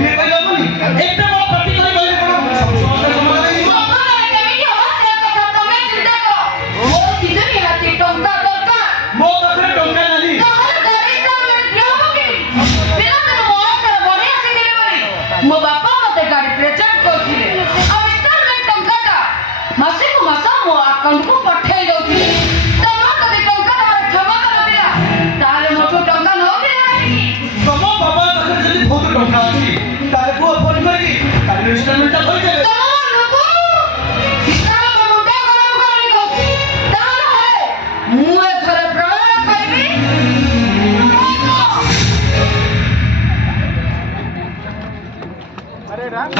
ଏମିତି କହିଲେ ହବନି। ଏତେ ବଡ଼ ପାଟି କରି କହିଲେ କଣ ସମସ୍ତେ ସମାଧାନ ହେଇଯିବ? ମୋ ପାଖରେ ଟଙ୍କା ନାହିଁ। ମୋ ବାପା ମତେ ଗାଡି ପ୍ରେଜେଣ୍ଟ କରିଥିଲେ ଆଉ ଇନଷ୍ଟଲମେଣ୍ଟ ଟଙ୍କାଟା ମାସକୁ ମାସ ମୋ ଆକାଉଣ୍ଟକୁ ପଠେଇ ଦଉଥିଲେ। ତମର ଯଦି ଟଙ୍କା ଦେବାର କ୍ଷମତା ନଥିଲା ତାହେଲେ ମୋଠୁ ଟଙ୍କା ନଉଥିଲେ କାହିଁକି? ତମ ବାବା ପାଖରେ ଯଦି ବହୁତ ଟଙ୍କା ଅଛି ତାହେଲେ ପୁଅ ଫୋନ କରିକି କାଲି ଇନଷ୍ଟଲମେଣ୍ଟଟା ଧରିଦେବେ। ତମ ମାନଙ୍କୁ ହିସାବ ମୁଣ୍ଡ ଗରମ କରନି କହୁଛି। ତାହେଲେ ମୁଁ ଏଥର ପ୍ରଳୟ କରିବି।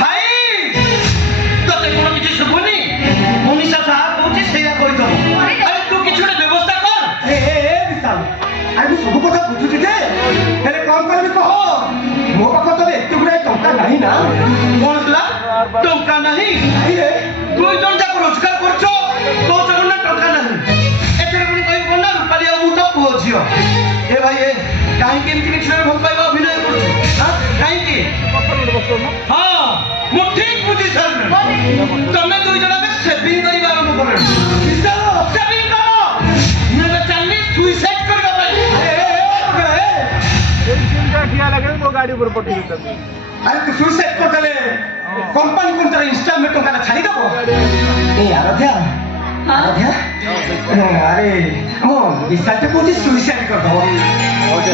ଭାଇ ତତେ କଣ କିଛି ଶୁଭୁନି? ମନୀଷା ଯାହା କହୁଛି ସେଇଆ କହିଦବ। ଆରେ ତୁ କିଛି ଗୋଟେ ବ୍ୟବସ୍ଥା କର। ବିଶାଲ ଆରେ ମୁଁ ସବୁ କଥା ବୁଝୁଛି ଯେ ହେଲେ କଣ କରିବି କହ? ମୋ ପାଖରେ ତ ଏତେ ଗୁଡ଼ାଏ ଟଙ୍କା ନାହିଁ ନା। କଣ ହେଲା? ଟଙ୍କା ନାହିଁ? ନାଇଁ ରେ। ଦୁଇ ଜଣ ଯାକ ରୋଜଗାର କରୁଛ, କହୁଛ କଣ ନା ଟଙ୍କା ନାହିଁ। ଏଥିରେ ପୁଣି କହିବୁ କଣ ନା ରୂପାଲି ଆଉ ମୁଁ ତ ପୁଅ ଝିଅ। ଏ ଭାଇ ଏ କାହିଁକି ଏମିତି ମିଛରେ ଭଲ ପାଇବା ଅଭିନୟ କରୁଛୁ? କାହିଁକି? ହଁ ମୁଁ ଠିକ ବୁଝି ସାରିଲିଣି। ତମେ ଦୁଇ ଜଣ ଏବେ ସେଭିଂ କରିବା ଆରମ୍ଭ କଲେଣି। ସେଭିଂ କର। ମୁଁ ଏବେ ଚାଲିଲି ସୁଇସାଇଡ୍ କରିବା ପାଇଁ। गाड़ी ऊपर पट्टी अरे तू सुइसाइड करदेले कंपनी कोन तरह इंस्टॉलमेंट टका छाड़ी दबो। ए आराध्या आराध्या अरे मो विशाल ते कोठी सुइसाइड कर दबो।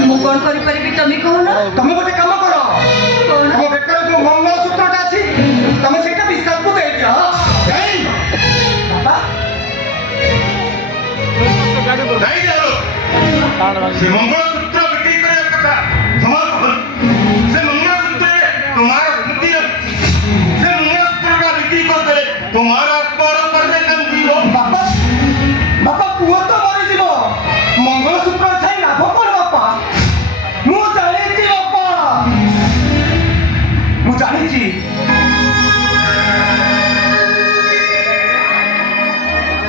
ମୁଁ କଣ କରିପାରିବି ତମେ କହୁନ? तमे गोटे काम करो କଣ? तम बेकर जो मंगलसूत्रटा अछि तमे सेटा विशाल को दे दियो। नहीं बाबा नहीं जानो से मंगलसूत्र बिक्री करे कथा तुम्हारा से मंगलसूत्र तुम्हारा स्मृति से मंगलसूत्र का बिक्री करते तुम्हारा पर करने कम जीरो बाबा बाबा पुओ तो मरि जीवो मंगलसूत्र छाई लाभ कोन बापा मु जानि छी बापा मु जानि छी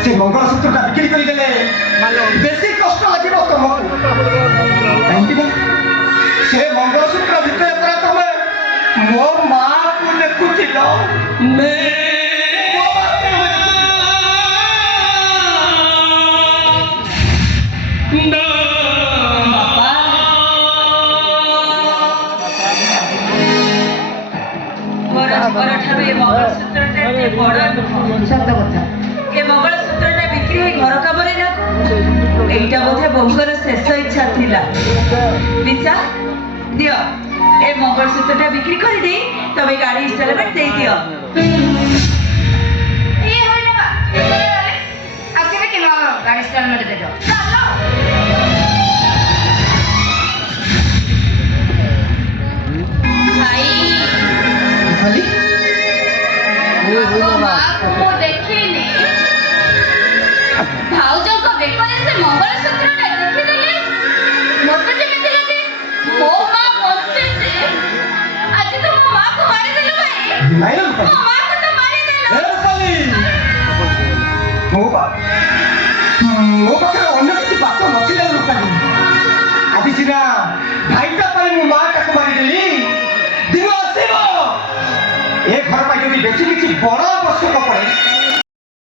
से मंगलसूत्रटा बिक्री करि देले बेसी कष्ट लागिबो तुमको काहेकि ना से मंगलसूत्र भितर तरा तमे मो मां को देखुथिलो ଠାରୁ ଏ ମଙ୍ଗଳସୂତ୍ରଟା ଏତେ ବଡ଼ ନୁହଁ। ସତ କଥା। ଏ ମଙ୍ଗଳସୂତ୍ରଟା ବିକ୍ରି ହୋଇ ଘର କାମରେ ଲାଗୁ। ଏଇଟା ବୋଧେ ବୋଉଙ୍କର ଶେଷ ଇଚ୍ଛା ଥିଲା। ବିଶା ଦିଅ ଏ ମଙ୍ଗଳସୂତ୍ରଟା ବିକ୍ରି କରିଦେଇ ତମେ ଗାଡ଼ି ଇନଷ୍ଟଲମେଣ୍ଟ ଦେଇଦିଅ। ଇଏ ହଇନା ବା ଆସିବେ କି ଗାଡ଼ି ଇନଷ୍ଟଲମେଣ୍ଟ ଦେଇଦିଅ। ଚାଲ ଭାଇ खाली ମୁଁ ଦେଖିନି ଭାଉଜଙ୍କ ବେକରେ ସେ ମଙ୍ଗଳସୂତ୍ରଟା ଦେଖିଦେଲେ ମତେ ଯେମିତି ଲାଗେ ମୋ ମା ବଞ୍ଚିଛି। ଆଜି ତ ମୋ ମାକୁ ମାରିଦେଲୁ ଭାଇ। नहीं ମୋ ମାକୁ ତ ମାରିଦେଲୁ। ମୋ ପାଖରେ ଅନ୍ୟ କିଛି ବାଟ ନଥିଲା ରୂପାଲି। ଆଜି ସିନା ଭାଇଟା ପାଇଁ ମୁଁ ମାଟାକୁ ମାରିଦେଲି। ଦିନ ଆସିବ ଏ ଘର ପାଇଁ ଯଦି ବେଶୀ କିଛି ବଡ଼ ଆବଶ୍ୟକ ପଡ଼େ